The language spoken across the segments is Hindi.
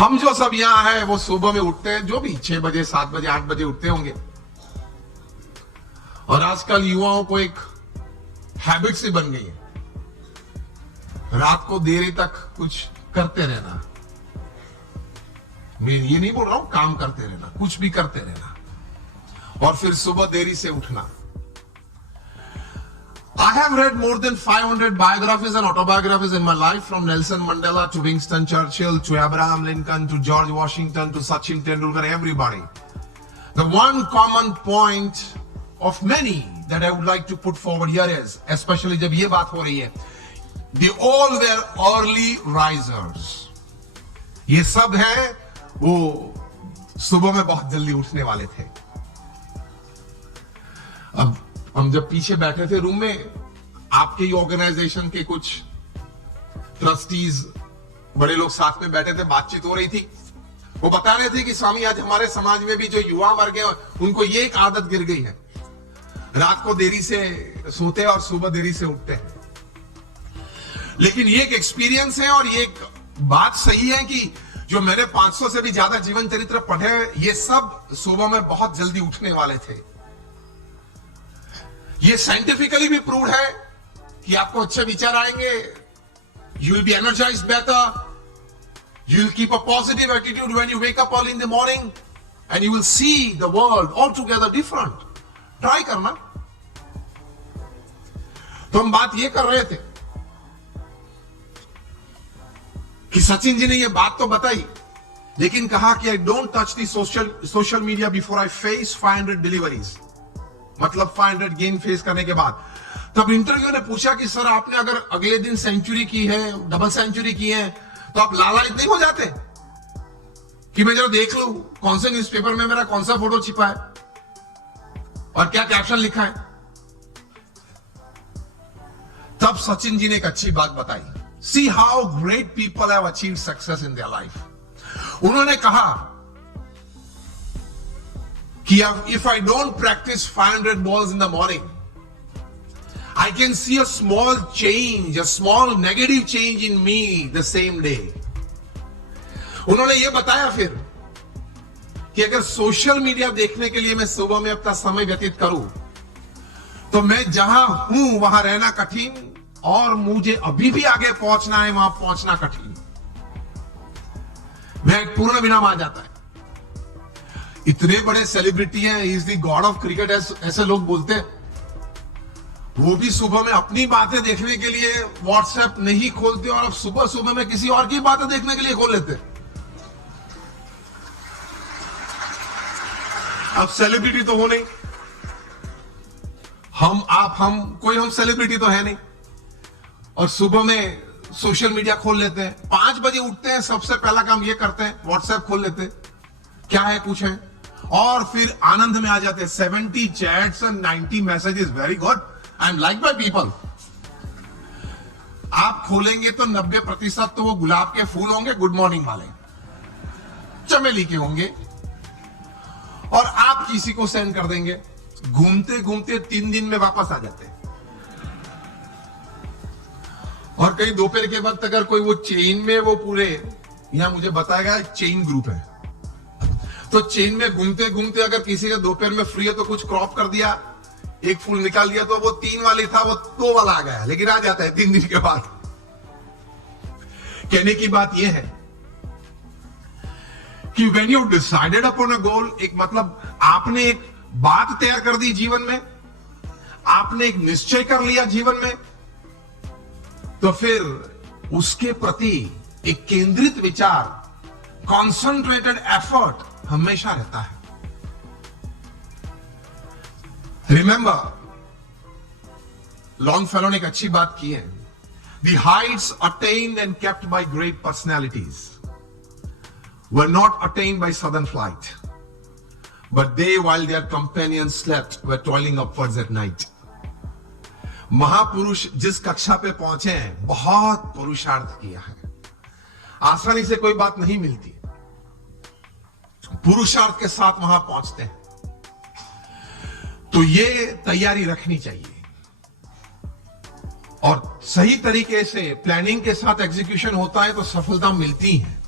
हम जो सब यहां हैं वो सुबह में उठते हैं, जो भी 6 बजे 7 बजे 8 बजे उठते होंगे। और आजकल युवाओं को एक हैबिट सी बन गई है, रात को देर तक कुछ करते रहना। मैं ये नहीं बोल रहा हूं काम करते रहना, कुछ भी करते रहना, और फिर सुबह देरी से उठना। I have read more than 500 biographies and autobiographies in my life, from Nelson Mandela to Winston Churchill to Abraham Lincoln to George Washington to Sachin Tendulkar, everybody. The one common point of many that I would like to put forward here is, especially जब ये बात हो रही है, they all were early risers. ये सब है वो सुबह में बहुत जल्दी उठने वाले थे। अब हम जब पीछे बैठे थे रूम में, आपके ही ऑर्गेनाइजेशन के कुछ ट्रस्टीज बड़े लोग साथ में बैठे थे, बातचीत हो रही थी। वो बता रहे थे कि स्वामी आज हमारे समाज में भी जो युवा वर्ग है उनको ये एक आदत गिर गई है, रात को देरी से सोते हैं और सुबह देरी से उठते हैं। लेकिन ये एक एक्सपीरियंस है और ये एक बात सही है कि जो मैंने 500 से भी ज्यादा जीवन चरित्र पढ़े, ये सब सुबह में बहुत जल्दी उठने वाले थे। ये साइंटिफिकली भी प्रूव्ड है कि आपको अच्छे विचार आएंगे, you will be energised better, you will keep a positive attitude when you wake up early in the morning and you will see the world all together different. Try करना। तो हम बात ये कर रहे थे कि सचिन जी ने ये बात तो बताई, लेकिन कहा कि I don't touch the social media before I face 500 deliveries, मतलब 500 गेम फेस करने के बाद। तब इंटरव्यू ने पूछा कि सर आपने अगर अगले दिन सेंचुरी की है, डबल सेंचुरी की है, तो आप लालायित नहीं हो जाते कि मैं जरा देख लूं कौन से न्यूज़पेपर में मेरा कौन सा फोटो छिपा है और क्या कैप्शन लिखा है? तब सचिन जी ने एक अच्छी बात बताई, see how great people have achieved success in their life. उन्होंने कहा कि if I don't practice 500 balls in the morning, I can see a small change, a small negative change in me the same day. उन्होंने ये बताया फिर कि अगर सोशल मीडिया देखने के लिए मैं सुबह में अपना समय व्यतीत करूं, तो मैं जहां हूं वहां रहना कठिन, और मुझे अभी भी आगे पहुंचना है, वहां पहुंचना कठिन। मैं पूर्ण विराम आ जाता है। इतने बड़े सेलिब्रिटी हैं, is the God of cricket ऐसे लोग बोलते हैं, वो भी सुबह में अपनी बातें देखने के लिए व्हाट्सएप नहीं खोलते और अब सुबह सुबह में किसी और की बातें देखने के लिए खोल लेते। अब सेलिब्रिटी तो हो नहीं, हम कोई हम सेलिब्रिटी तो है नहीं, और सुबह में सोशल मीडिया खोल लेते हैं। 5 बजे उठते हैं, सबसे पहला काम ये करते हैं व्हाट्सएप खोल लेते हैं, क्या है कुछ है, और फिर आनंद में आ जाते हैं। 70 chats and 90 messages, very good, I am like by people. आप खोलेंगे तो 90% तो वो गुलाब के फूल होंगे, गुड मॉर्निंग वाले, चमेली के होंगे, और आप किसी को सेंड कर देंगे। घूमते घूमते 3 दिन में वापस आ जाते हैं। और कहीं दोपहर के वक्त अगर कोई वो चेन में, वो पूरे यहां मुझे बताया गया चेन ग्रुप है, तो चेन में घूमते घूमते अगर किसी का दोपहर में फ्री है तो कुछ क्रॉप कर दिया, एक फूल निकाल दिया, तो वो 3 वाली था वो 2 वाला आ गया, लेकिन आ जाता है 3 दिन के बाद। कहने की बात यह है कि when you decided upon a goal, एक मतलब आपने एक बात तैयार कर दी जीवन में, आपने एक निश्चय कर लिया जीवन में, तो फिर उसके प्रति एक केंद्रित विचार, कॉन्सेंट्रेटेड एफर्ट हमेशा रहता है। रिमेंबर, लॉन्गफेलो ने एक अच्छी बात की है, the heights attained and kept by great personalities were not attained by sudden flight, but they while their companions slept were toiling upwards at night. महापुरुष जिस कक्षा पे पहुंचे हैं, बहुत पुरुषार्थ किया है। आसानी से कोई बात नहीं मिलती, पुरुषार्थ के साथ वहां पहुंचते हैं। तो ये तैयारी रखनी चाहिए, और सही तरीके से प्लानिंग के साथ एग्जीक्यूशन होता है तो सफलता मिलती है।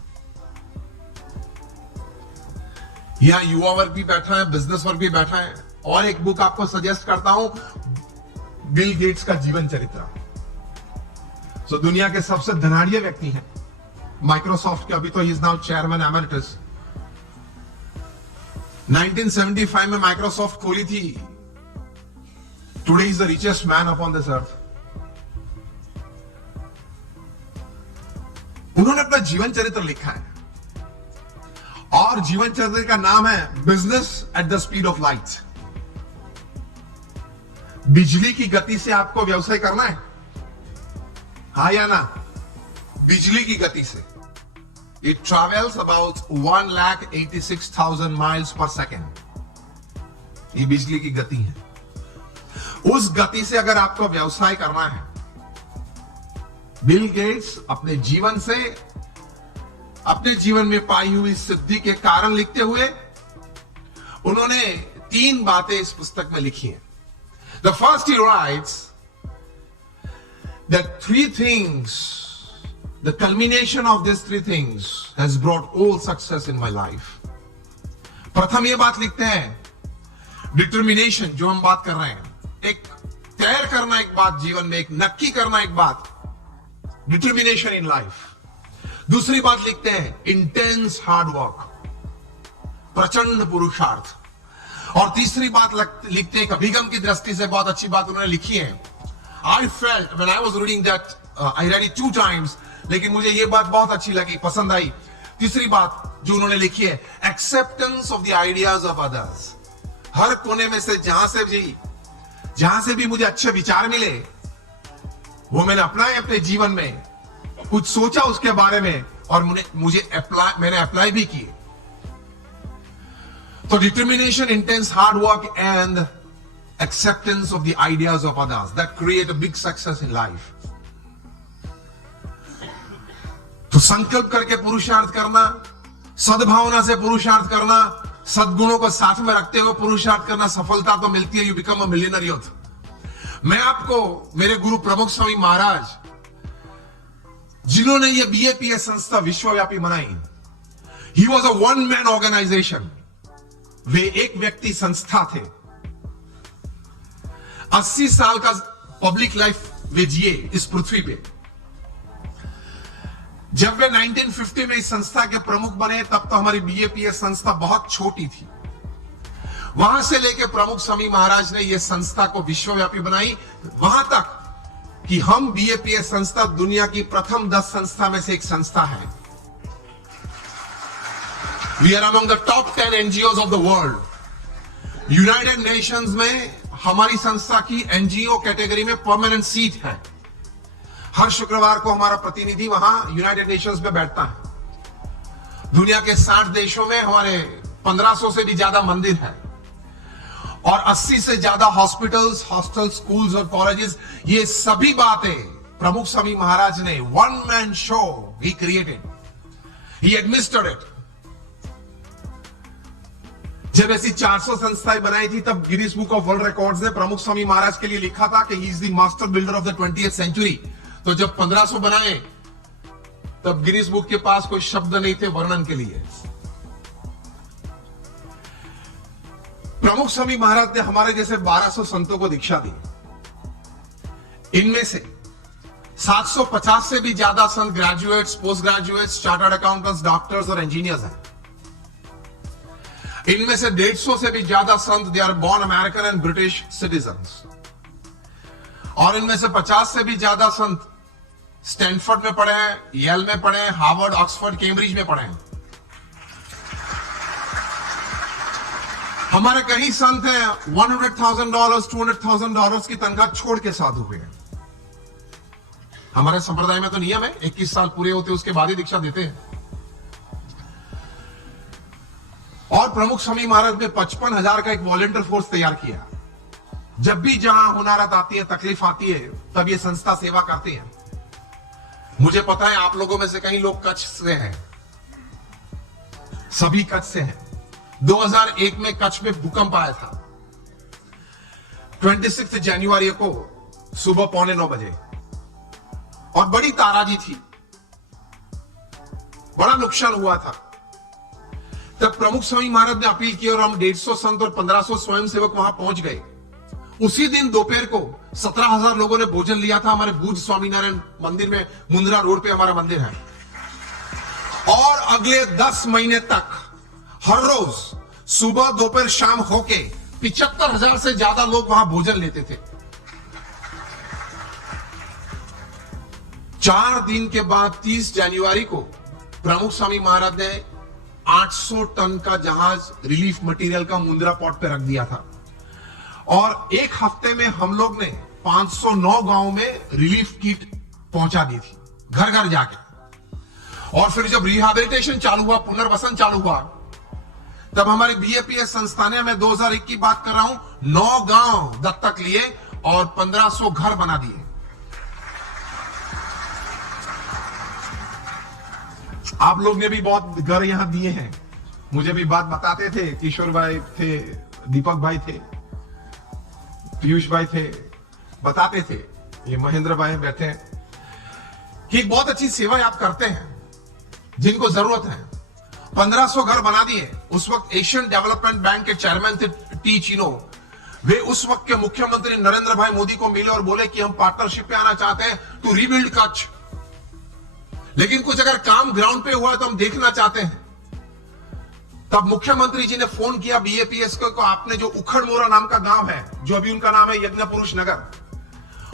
यहां युवा वर्ग भी बैठा है, बिजनेस वर्ग भी बैठा है। और एक बुक आपको सजेस्ट करता हूं, बिल गेट्स का जीवन चरित्र। सो दुनिया के सबसे धनाढ़िया व्यक्ति हैं माइक्रोसॉफ्ट के, अभी तो he is now chairman emeritus. 1975 में माइक्रोसॉफ्ट खोली थी। Today is the richest man upon this earth. उन्होंने अपना जीवन चरित्र लिखा है और जीवन चरित्र का नाम है business at the speed of light. बिजली की गति से आपको व्यवसाय करना है, हाँ या ना? बिजली की गति से। It travels about 1,86,000 miles per second. ये बिजली की गति है। उस गति से अगर आपको व्यवसाय करना है, बिल गेट्स अपने जीवन से, अपने जीवन में पाई हुई सिद्धि के कारण लिखते हुए उन्होंने 3 बातें इस पुस्तक में लिखी हैं। The first he rights that 3 things, the culmination of these 3 things has brought all success in my life. प्रथम ये बात लिखते हैं, डिटर्मिनेशन, जो हम बात कर रहे हैं, एक तय करना एक बात जीवन में, एक नक्की करना एक बात, डिटर्मिनेशन इन लाइफ। दूसरी बात लिखते हैं, इंटेंस हार्ड वर्क, प्रचंड पुरुषार्थ। और तीसरी बात लिखते हैं, एक अभिगम की दृष्टि से बहुत अच्छी बात उन्होंने लिखी है। I felt when I was reading that, I read it 2 times, लेकिन मुझे ये बात बहुत अच्छी लगी, पसंद आई। तीसरी बात जो उन्होंने लिखी है, acceptance of the ideas of others. हर कोने में से जहां से भी मुझे अच्छे विचार मिले, वो मैंने अपनाए अपने जीवन में, कुछ सोचा उसके बारे में और मैंने अप्लाई भी किए। तो determination, intense hard work and acceptance of the ideas of others that create a big success in life. तो संकल्प करके पुरुषार्थ करना, सद्भावना से पुरुषार्थ करना, सद्गुणों को साथ में रखते हुए पुरुषार्थ करना, सफलता तो मिलती है। You become a millionaire youth. मैं आपको मेरे गुरु प्रमुख स्वामी महाराज, जिन्होंने ये बीएपीएस संस्था विश्वव्यापी बनाई, he was a 1 man organization. वे एक व्यक्ति संस्था थे। 80 साल का पब्लिक लाइफ वे जिए इस पृथ्वी पे। जब वे 1950 में इस संस्था के प्रमुख बने, तब तो हमारी बीएपीएस संस्था बहुत छोटी थी। वहां से लेकर प्रमुख स्वामी महाराज ने यह संस्था को विश्वव्यापी बनाई, वहां तक कि हम बीएपीएस संस्था दुनिया की प्रथम 10 संस्था में से एक संस्था है। We are among the top 10 NGOs of the world. United Nations में हमारी संस्था की एनजीओ कैटेगरी में परमानेंट सीट है। हर शुक्रवार को हमारा प्रतिनिधि वहां यूनाइटेड नेशंस में बैठता है। दुनिया के 60 देशों में हमारे 1500 से भी ज्यादा मंदिर है और 80 से ज्यादा हॉस्पिटल्स, हॉस्टल, स्कूल्स और कॉलेजेस। ये सभी बातें प्रमुख स्वामी महाराज ने 1 man show he created, he administered it. जब ऐसी 400 संस्थाएं बनाई थी, तब Guinness book of world records ने प्रमुख स्वामी महाराज के लिए लिखा था कि he is the master builder of the 20th century. तो जब 1500 बनाए, तब गिनीज बुक के पास कोई शब्द नहीं थे वर्णन के लिए। प्रमुख स्वामी महाराज ने हमारे जैसे 1200 संतों को दीक्षा दी। इनमें से 750 से भी ज्यादा संत graduates, post graduates, chartered accountants, doctors और इंजीनियर्स हैं। इनमें से 150 से भी ज्यादा संत they are born American and British citizens. और इनमें से 50 से भी ज्यादा संत स्टैनफोर्ड में पढ़े हैं, येल में पढ़े हैं, हार्वर्ड, ऑक्सफोर्ड, कैम्ब्रिज में पढ़े हैं। हमारे कई संत हैं $100,000, $200,000 की तनख्वाह छोड़ के साधु हुए हैं। हमारे संप्रदाय में तो नियम है 21 साल पूरे होते उसके बाद ही दीक्षा देते हैं। और प्रमुख स्वामी महाराज ने 55,000 का एक वॉलंटियर फोर्स तैयार किया। जब भी जहां हुनारत आती है, तकलीफ आती है, तब ये संस्था सेवा करती है। मुझे पता है आप लोगों में से कई लोग कच्छ से हैं, सभी कच्छ से हैं। 2001 में कच्छ में भूकंप आया था, 26 जनवरी को सुबह 8:45 बजे, और बड़ी ताराजी थी, बड़ा नुकसान हुआ था। तब प्रमुख स्वामी महाराज ने अपील की और हम 150 संत और 1500 स्वयंसेवक वहां पहुंच गए। उसी दिन दोपहर को 17,000 लोगों ने भोजन लिया था हमारे भूज स्वामीनारायण मंदिर में, मुंद्रा रोड पे हमारा मंदिर है। और अगले 10 महीने तक हर रोज सुबह दोपहर शाम होके 75,000 से ज्यादा लोग वहां भोजन लेते थे। 4 दिन के बाद 30 जनवरी को प्रमुख स्वामी महाराज ने 800 टन का जहाज रिलीफ मटेरियल का मुंद्रा पोर्ट पे रख दिया था और एक हफ्ते में हम लोग ने 509 गांव में रिलीफ किट पहुंचा दी थी, घर घर जाके। और फिर जब रिहैबिलिटेशन चालू हुआ, पुनर्वसन चालू हुआ, तब हमारे बीएपीएस संस्थान में 2001 की बात कर रहा हूं, 9 गांव दत्तक लिए और 1500 घर बना दिए। आप लोग ने भी बहुत घर यहां दिए हैं, मुझे भी बात बताते थे, किशोर भाई थे, दीपक भाई थे, पीयूष भाई थे, बताते थे, ये महेंद्र भाई बैठे हैं कि एक बहुत अच्छी सेवा आप करते हैं जिनको जरूरत है। 1500 घर बना दिए। उस वक्त एशियन डेवलपमेंट बैंक के चेयरमैन थे टी चिनो, वे उस वक्त के मुख्यमंत्री नरेंद्र भाई मोदी को मिले और बोले कि हम पार्टनरशिप पे आना चाहते हैं टू रीबिल्ड कच्छ, लेकिन कुछ अगर काम ग्राउंड पे हुआ है तो हम देखना चाहते हैं। तब मुख्यमंत्री जी ने फोन किया बीएपीएस को, आपने जो उखड़मोरा नाम का गांव है, जो अभी उनका नाम है यज्ञ पुरुष नगर,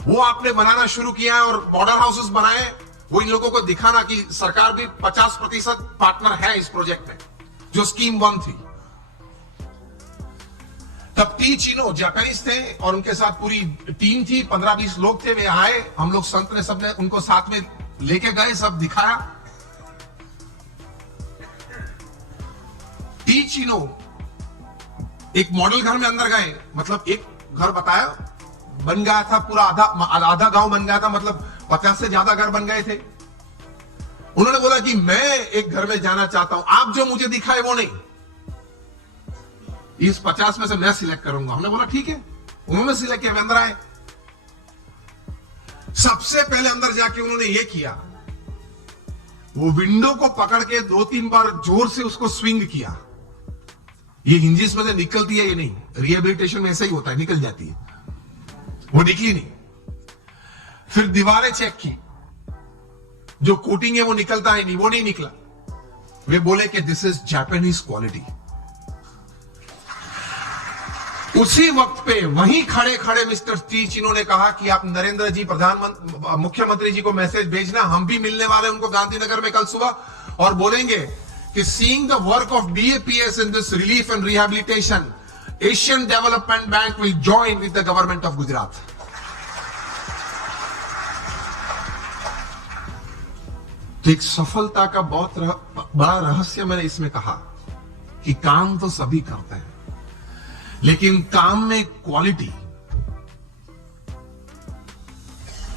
वो आपने बनाना शुरू किया है और मॉडल हाउसेस बनाए, वो इन लोगों को दिखाना कि सरकार भी 50% पार्टनर है इस प्रोजेक्ट में, जो स्कीम 1 थी। तब टी चिनो जापानीज थे और उनके साथ पूरी टीम थी, 15-20 लोग थे, वे आए, हम लोग संत ने सबने उनको साथ में लेके गए, सब दिखाया। टी चिनो एक मॉडल घर में अंदर गए, मतलब एक घर बताया, बन गया था पूरा, आधा गांव बन गया था, मतलब 50 से ज्यादा घर बन गए थे। उन्होंने बोला कि मैं एक घर में जाना चाहता हूं, आप जो मुझे दिखाए वो नहीं, इस 50 में से मैं सिलेक्ट करूंगा। हमने बोला ठीक है, उन्होंने सिलेक्ट किया, अंदर आए। सबसे पहले अंदर जाके उन्होंने ये किया, वो विंडो को पकड़ के 2-3 बार जोर से उसको स्विंग किया। ये हिंजिस में से निकलती है, ये नहीं, रिहेबिलिटेशन में ऐसा ही होता है, निकल जाती है, वो निकली नहीं। फिर दीवारें चेक की, जो कोटिंग है वो निकलता है नहीं, वो नहीं निकला। वे बोले कि दिस इज जापानीज क्वालिटी। उसी वक्त पे वहीं खड़े खड़े मिस्टर टी चिनो ने कहा कि आप नरेंद्र जी मुख्यमंत्री जी को मैसेज भेजना, हम भी मिलने वाले उनको गांधीनगर में कल सुबह, और बोलेंगे कि seeing the work of BAPS in this relief and rehabilitation, Asian development bank will join with the government of Gujarat. तो एक सफलता का बहुत बड़ा रहस्य मैंने इसमें कहा कि काम तो सभी करते हैं, लेकिन काम में क्वालिटी,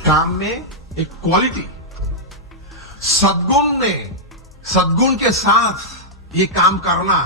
काम में एक क्वालिटी, सद्गुण के साथ ये काम करना